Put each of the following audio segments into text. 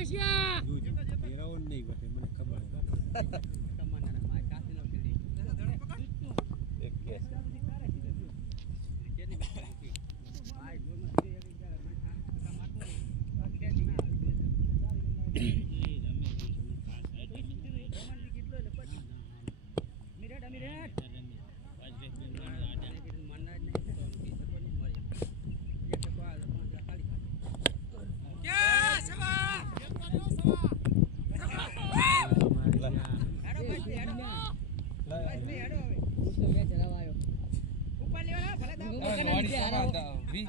તેરાવન નહીં વટે મને ખબર એક કેસ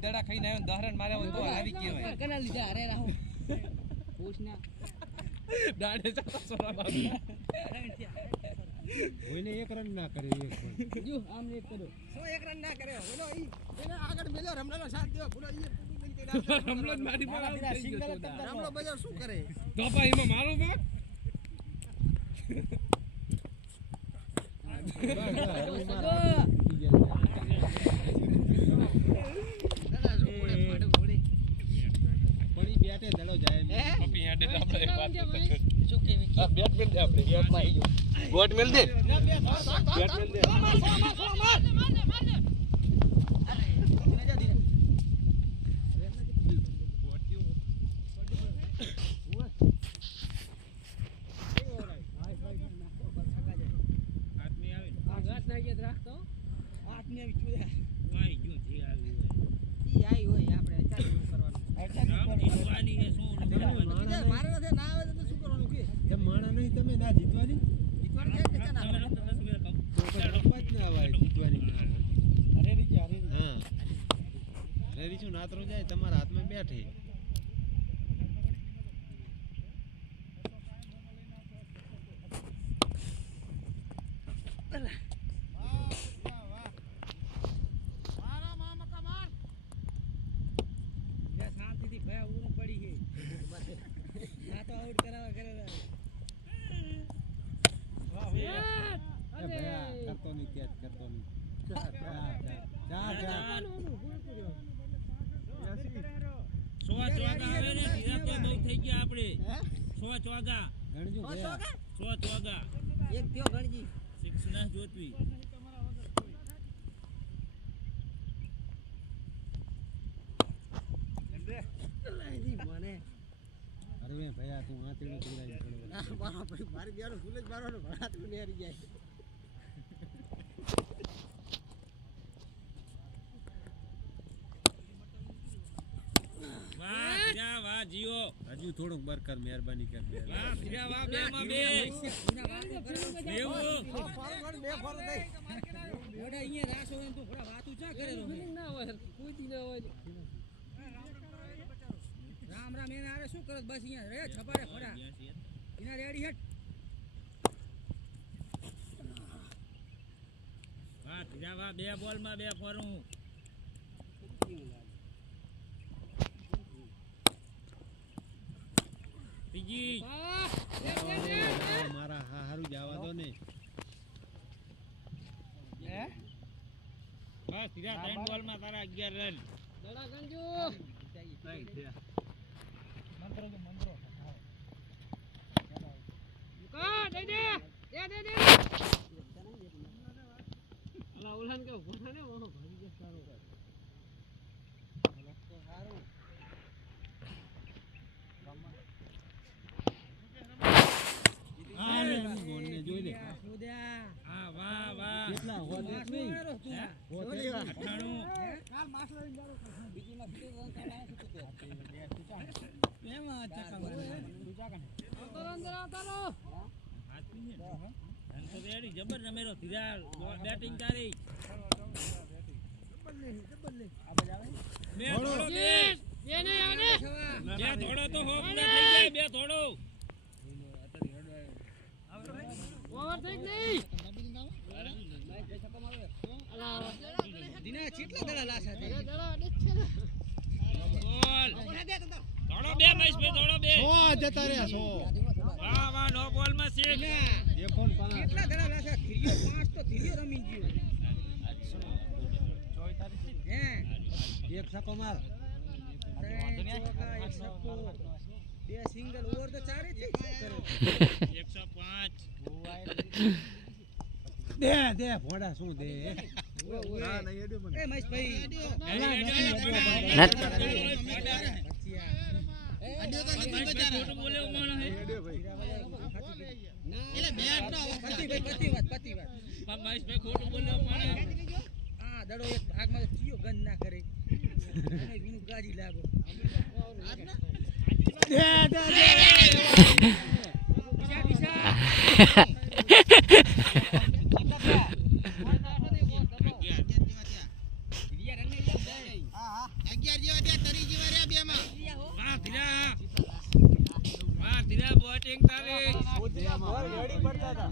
દડા ખાઈને આવ્યો દહરણ માર્યા હોય તો આવી કેવાય કના લીધા અરે રાહુ પૂછના દાડે જતા સોરા બાબા કોઈને એક રન ના કરે એક પણ જો આમ એક કરો 101 રન ના કર્યો બોલો ઈ એને આગળ મેલ્યો રમલાનો સાથ દેવો બોલો ઈ રમલો જ મારી પર આઉટ થઈ ગયો રમલો બજાર શું કરે તો ભાઈ એમાં મારો ભાગ બેટે દડો જાય પપી હેડે આપણે એક વાત શું કેવી બેટ મેલ દે આપણે બેટ માં આવી ગયો ગોટ મેલ દે બેટ મેલ દે નાતરો જાય તમારા હાથમાં બેઠે શાંતિથી ભયા ઉરું પડી ગઈ આ તો આઉટ કરાવવા કરે વાહ કરતો નહીં કેચ કરતો નહીં ચાર સોવા ચોગા આવે ને ધીરા તો બહુ થઈ ગયા આપણે સોવા ચોગા ગણજો સોવા ચોગા એક થયો ગણજી 6 ના જોતવી મને અરે ભૈયા તું આંતળું ખવડાવી પડે મારો ભાઈ મારી બેનો ફૂલ જ મારવાનો ભરાત નેરી જાય વાહ ધીરા વાહ જીઓ હજુ થોડુંક બરકર મહેરબાની કર વાહ ધીરા વાહ બે માં બે બેવું બે ફોર દે ઓડા અહીંયા રાસ હોય તો થોડા વાતું ચા કરે ના હોય કોઈ ના હોય રામ રામ એને આરે શું કરત બસ અહીંયા રે છપાડે ખડા ઇના રેડી હેટ વાહ ધીરા વાહ બે બોલ માં બે ફોરું ત્રીજી મારા હારું જવા દો ને હે બસ ધીરા 3 બોલ માં તારા 11 રન દડા ગંજો મંત્રો કા દે દે અલા ઉલાન કે ઉભા ને ઓનો ભાગી ગયા સારો તો સારું આ લે બોલ ને જોઈ લે હા વાહ વાહ કેટલા હોત નહીં હોત 98 કાલ માસ લઈને જારો બીજી માં બીજો રન કાઢાય છે તે એમાં ચકા બીજા કાને અંદર આવતાનો રન તો રેડી જબર રમેરો ધીરા બેટિંગ તારી જબર લે આ બજાવે બે થોડો બે એને આવે બે થોડો તો હો પૂરા થઈ જાય બે થોડો ઓવર થઈ ગઈ અલા દિના કેટલા દડા લાસા દે દડા દેખે બોલ થોડો બે મેચ બે થોડો બે 100 જતા રહ્યા 100 વાહ વાહ નો બોલ માં છે એ ફોન 5 કેટલા દડા લાસા થિરિયો 5 તો થિરિયો રમી ગયો હે એક છકો માર એક છકો બે સિંગલ ઓવર તો ચારે છે 105 દે ભોડા શું દે ના નહીં એડ્યો મને એ મહેશભાઈ અડ્યો તો નથી બચારા ખોટું બોલે માણસ હે એડ્યો ભાઈ એટલે બેટ નો પતિ વાત મહેશભાઈ ખોટું બોલે માણસ આ દડો એક ભાગમાં ચિયો ગન ના કરે અને વિનું ગાડી લાગો દે બોટિંગ તારી રેડી પડતા હતા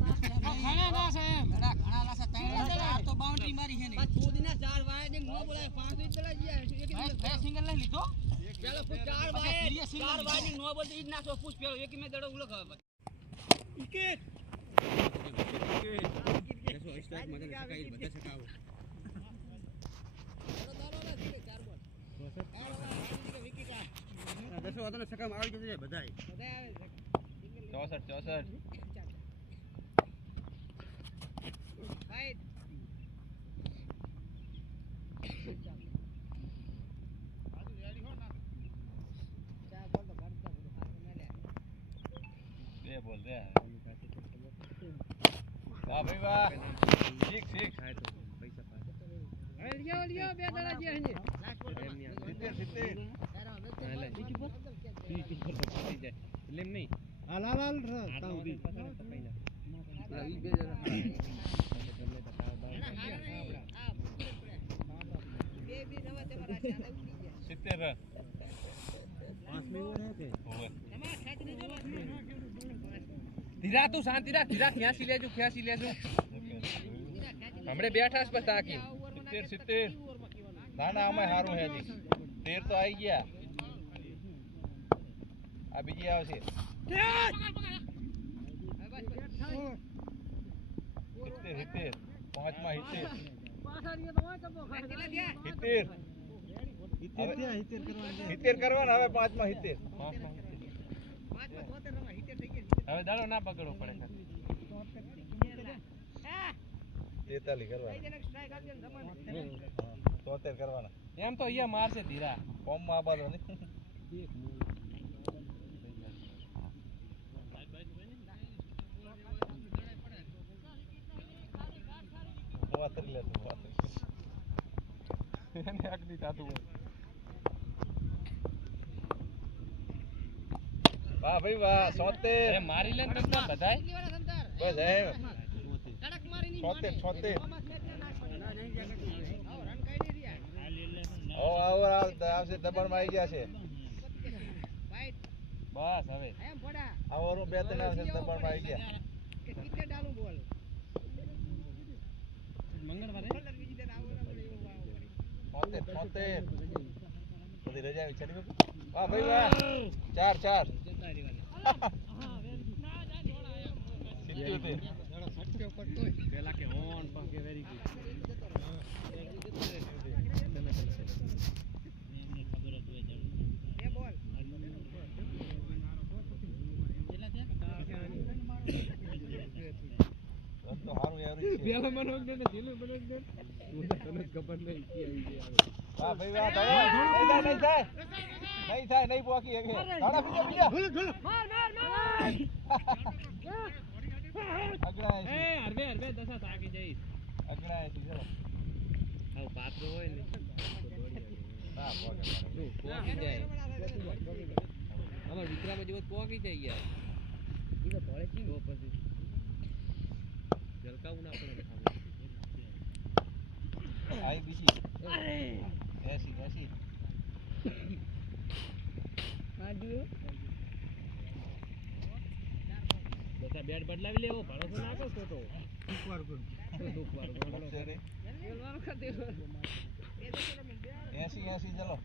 ઘણા ના સાહેબ ઘણા ના સાહેબ તો બાઉન્ડરી મારી છે ને ચોદીના 4 વાયડિંગ નો બોલાય 5 ઇંચ ચલા ગયા બે સિંગલ લઈ લીધો ચાલો 4 વાયડિંગ નો બોલ ઈ ના સો પૂછ પેલો એક મે દડો ઉલો ખાવ વિકેટ દેસો સ્ટ્રાઇક માં સકાઈ બધા સકાવ દેસો વાતને સકામ આવી જશે બધાય 64 बोल रहे हैं वाह भाई वाह ठीक पैसा लियो બે દડા જે હે લેમ નહીં હાલ તાઉદી ઈ બે જણા બે નવા તમારા ચાલે ઉડી જાય 70 રન 5 મિનિટ હે કે એમાં ખેંચ દેજો ધીરા તું શાંતિ રાખ ધીરા ખેંચી લેજો હમણે બેઠા છે બસ તાકી 70 ના ના અમે હારું હે જી 13 તો આવી ગયા આ બીજી આવશે 70 પાંચમાં 70 કરવાના હવે પાંચમાં 70 હવે દાડો ના પકડવો પડે 43 કરવાના 73 કરવાના એમ તો અહીંયા મારશે ધીરા ફોર્મ માં આબાદો ને એને આગની થાતું હોય વાહ ભાઈ વાહ 70 મારી લે ને બધાય બસ હે 76 ઓ આવશે દબાણ માં આવી ગયા છે બસ હવે આવરો બે ત્રણ આવશે દબાણ માં આવી ગયા કેટલે ડાલું બોલ મંગળવારે 76 બધી રજા આવી ચડી ગઈ વાહ ભાઈ વાહ 4 પેલા કે ઓન પાકે વેરી ગુડ તો હારું એવરેજ છે પેલા મનોજ ને જીલું મનોજ ને તને ખબર નહીં કે આવી ગયા વાહ ભાઈ વાહ નહીં થાય નહીં પોકી એક દાડા બીજા માર અગડા છે હરવે દસા તાકી જઈ અગડા છે જો હવે પાત્રો હોય ને હા પોકી જાય અમાર વિક્રમ જેવો પોકી જાય યાર ઈ તો ભળે કી ગો પછી જલકાવું ના પડે આઈ બીજી એસી આજુ બકા બેટ બદલાવી લેવો ભરોસો ના કરો તો દુખવાર કર દુખવાર રે બોલવાનું કર દે 80 ચલો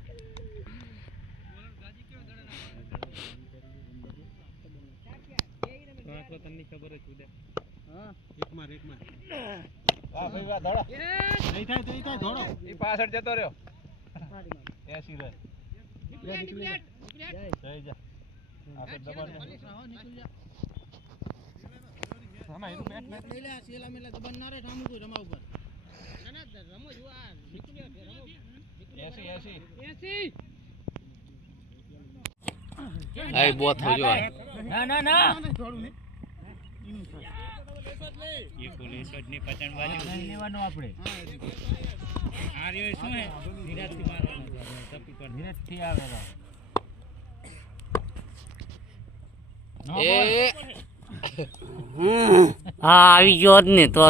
ગાજી કેવો દડે ના તો તને ખબર જ ઉડે હા એક માર વાહ ભાઈ વાહ ધોડો નહીં થાય ધોડો ઈ પાછળ જતો રહ્યો 80 રન નીકળ્યા જઈ જા આય બો થજો ના ના ના ये पुलिस ने पचन बाजू લેવાનો આપણે आ रही है શું હે ધીરજ થી મારવાનો તપી પર ધીરજ થી આવે તો એ હા આવી ગયો જ ને તો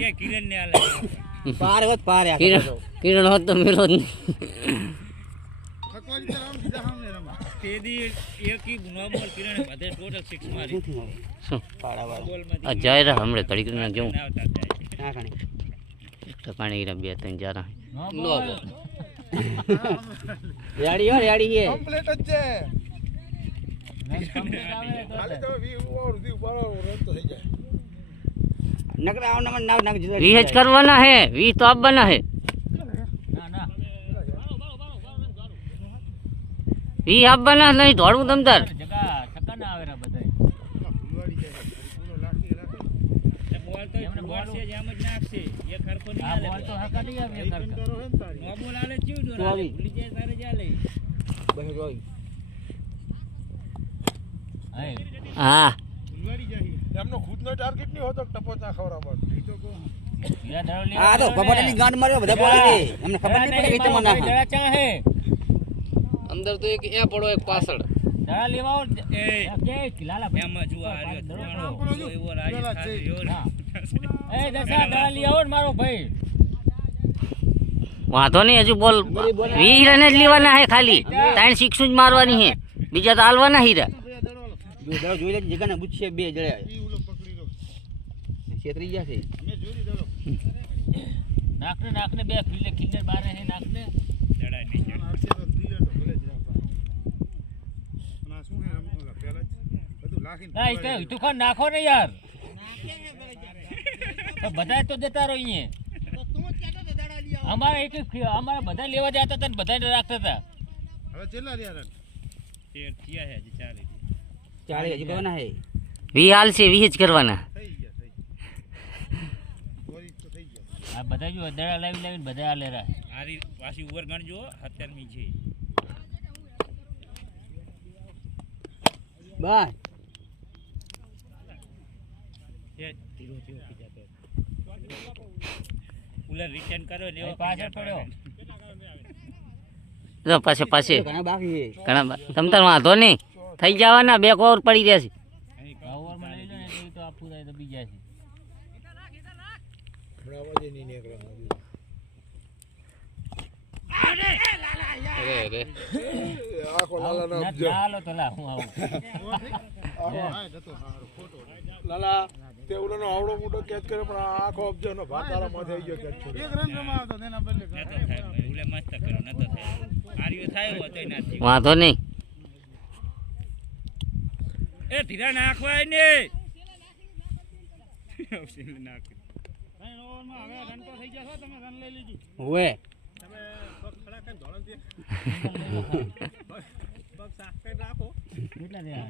ये किरण ने आले પાર હોત પાર આ કિરણ હોત તો મેલો જ નહીં तेदी एक ही नॉर्मल किरण बधे टोटल 6 मारी बोल में આ જાય રહ્યા હમણે ઘડી કરીને કેવું ना होता है ના ખાણી ટકાણી રહ્યા બે ત્રણ જા રહ્યા નો બોલ રેડી હો રેડી હે કમ્પ્લીટ જ છે ખાલી તો 20 ઓવર સુધી ઉભારો રન તો થઈ જાય નકરા આવ નમન નાક નાક જીતા વીજ કરવાના હે વી તો આપવાના હે ના ના વી આપવાના નહીં દોડવું તમતાર જગા છક્કા ના આવે રા બધાય बोल तो बोल से जाम ज नाखसे ये खरको नहीं આ आले બોલ તો હકા નહીં આવે કરતા नो बोल आले क्यों डोरा भूली जाए सारे जाले બસ જોઈ હે હા એમનો ખુદનો ટાર્ગેટ નહીં હોતો ટપો ના ખવરાવવાનો હીરા ધરો લે આ તો કપડાની ગાંઠ માર્યો બધા બોલે છે એમને ખબર નહીં પડે કે તમાર નાખા દડા ચા હે અંદર તો એક એ પડો એક પાછળ દડા લેવા ए કે કિલાલા ભાઈ એમ જો આ રહ્યો ત્રણો એવો રાજસ્થાન રહ્યો એ દસા દડા લઈ આવો ને મારો ભાઈ વાંધો નહીં હજુ બોલ વીરને જ લેવાના હે ખાલી ત્રણ સિક્સ જ મારવાની હે બીજા તો હાલવાના હીરા જો દડો જોઈ લેજે જગાને બુચ્છે બે જડે છેતરી ગયા છે નાખને બે ખીલે બારે હે નાખને જડા નહીં ના ઈ તો ખાન નાખો ને યાર તો બધા તો દેતા રહો અહીંયા અમારા અમારા બધા લેવા જતા હતા ને બધા રાખતા હતા હવે કેટલા રહ્યા तेर किया है जी चाले ચાલે હજી કરવાના હે વી હાલ છે વી જ કરવાના થઈ ગયા ઓરી તો થઈ ગયા આ બધા જો દડા લાવીને બધા આ લેરા आरी पासी ओवर गण जो 17મી છે બાય એ ધીરો ધીરો કી જાતો ઉલર રિટર્ન કરો લેવો પાછળ પડ્યો જો પાસે પાસે ઘણા બાકી છે ઘણા તમતાર વાંધો નહીં થઈ જવાના બે ઓવર પડી રહ્યા છે ઓવરમાં લઈ લો ને એટલે ઈ તો આપું થાય તો બીજા છે ભણાવવા દે નહીં નીકળવાનું અરે અરે આખો લાલા નો ના ચાલો તો લા હું આવું લાલા તે ઓલાનો આવડો મોટો કેચ કર્યો પણ આ આખો અબજો નો ભાત તારા માથે આવી ગયો કેચ છોડી એક રન રમાવતો તેના બદલે નતો થાય ઉલે મસ્ત કર્યો નતો થાય આર્યો થાય હોતો નાથી વાંધો નહીં એ ધીરા નાખવાય ને નાખ હોવે કેટલા રહ્યા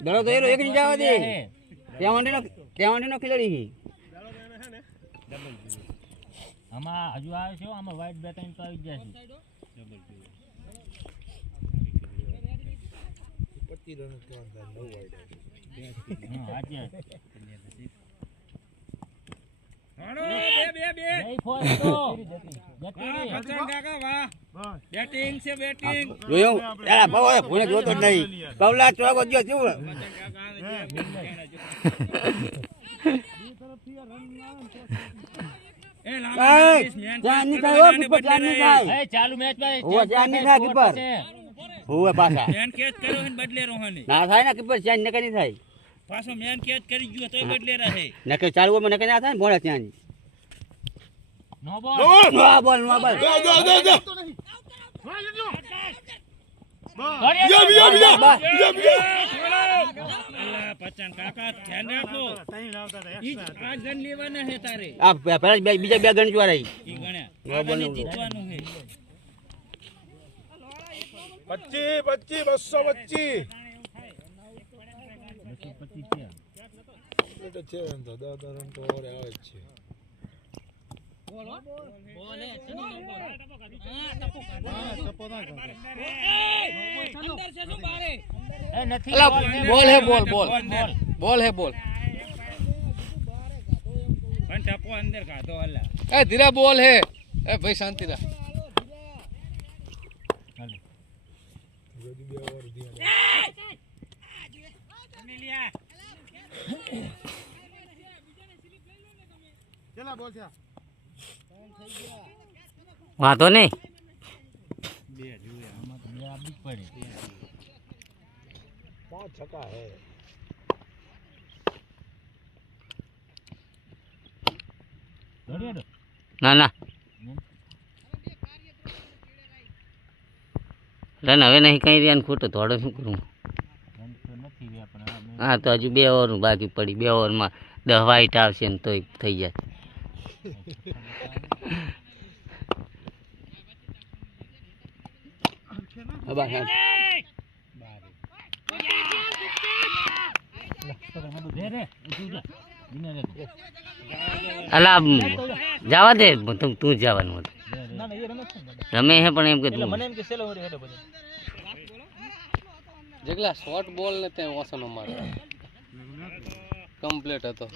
દડો તો એનો એક ની જવા દે ત્યાં નો ખીલડી આમાં હજુ આવે છે આમાં વ્હાઈટ બે ત્રણ તો આવી ગયા છે પચી રન કેવાનું થાય 9 વાઈડ હા આજે હાલો બે નહીં ફોન તો જતી વાહ રહી. બચન કાકા વાહ બેટિંગ છે બેટિંગ જોયો તારા ભાવ ભૂલે જોતો જ નહીં કવલા ચોગો જો કેવું બચન કાકા આવે છે એ લાંબા જાન ની થાય કીપર જાન ની થાય એ ચાલુ મેચમાં હોવે, જાન નહીં થાય કીપર. હોવે પાછા મેન કેચ કર્યો હે ને બદલે રોહાને ના થાય ને કીપર જાન નકે નહીં થાય પાછો મેન કેચ કરી ગયો તોય બદલે રહે નકે ચાલુ માં નકે ના થાય ને બોલે ત્યાં નો બોલ નો બોલ નો બોલ અલ્લા બચન કાકા ધ્યાન રાખો ઈ જ આ ગન લેવાના હે તારે આ પહેલા બીજા બે ગણ જોવા રહી ઈ ગણ્યા નો આ બોલ ગને નો બોલ. જીતવાનું હે 25 225 એટલે છે એમ તો 10 રન તો ઓવર આવે જ છે. બોલ હે ચની નંબર હા ટપો અંદર છે શું બારે એ નથી અલા બોલ હે બોલ બોલ બોલ હે બોલ પણ ટપો અંદર કાઢો હલા એ ધીરા બોલ હે એ ભાઈ શાંતિ રાખ હજી 2 ઓવર ધ્યાન વાંધો નહીં. બે જોઈએ આમાં તો બે આપવી જ પડે 5 છક્કા હે. ના ના રન હવે નહીં કઈ રહ્યા ને ખોટું થોડો શું કરું. નથી રહ્યા પણ હા તો હજુ 2 ઓવર બાકી પડી. 2 ઓવરમાં 10 વાઇટ આવશે ને તોય થઈ જાય. અલા જવા દે તું જવાનું હતું. રમે હે પણ એમ કે તું જેટલા શોર્ટ બોલ ને તે ઓસનો માર કમ્પ્લીટ હતો.